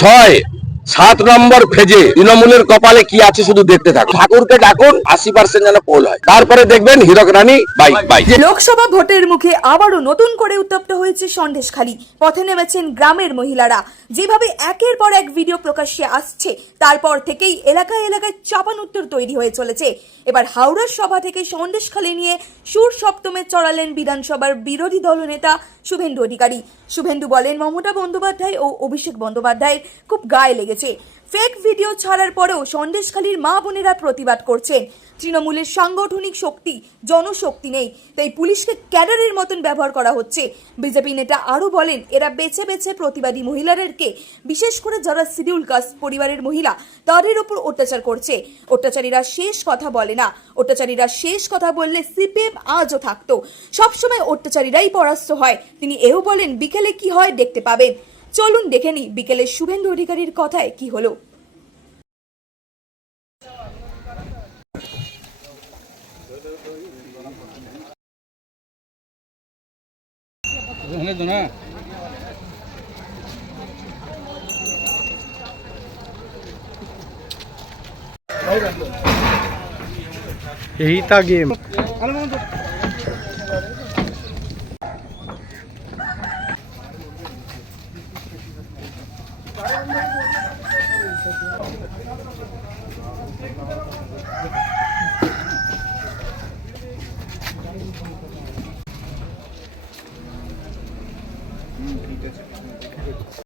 ছয় 7 নম্বর ফেজে তৃণমূলের কপালে কি আছে শুধু দেখতে থাকুন। ঠাকুরকে ডাকুন 80% যেন পোল হয়, তারপরে দেখবেন হীরক রানী বাই বাই। লোকসভা ভোটের মুখে আবারও নতুন করে উত্তপ্ত হয়েছে সন্দেশখালী। পথে নেমেছেন গ্রামের মহিলারা। যেভাবে একের পর এক ভিডিও প্রকাশ্যে আসছে, তারপর থেকেই এলাকায় এলাকায় চাপানুত্তর তৈরি হয়ে চলেছে। এবার হাওড়ার সভা থেকে সন্দেশখালী নিয়ে সুর সপ্তমে চড়ালেন বিধানসভার বিরোধী দলনেতা শুভেন্দু অধিকারী। শুভেন্দু বলেন, মমতা বন্দ্যোপাধ্যায় ও অভিষেক বন্দ্যোপাধ্যায়ের খুব গায়ে লেগেছে। ফেক ভিডিও ছাড়ার পরেও সন্দেশখালীর মা বোনেরা প্রতিবাদ করছেন। তৃণমূলের সাংগঠনিক শক্তি, জনশক্তি নেই, তাই পুলিশকে ক্যাডারের মতন ব্যবহার করা হচ্ছে। বিজেপি নেতা আরও বলেন, এরা বেছে বেছে প্রতিবাদী মহিলাদেরকে, বিশেষ করে যারা শিডিউল কাস্ট পরিবারের মহিলা, তাদের উপর অত্যাচার করছে। অত্যাচারীরা শেষ কথা বলে না, অত্যাচারীরা শেষ কথা বললে সিপিএম আজও থাকতো। সবসময় অত্যাচারীরাই পরাস্ত হয়। তিনি এও বলেন, বিকেলে কি হয় দেখতে পাবেন। চলুন দেখে নি বিকেলে শুভেন্দু অধিকারীর কথায় কি হলো। यही था गेम।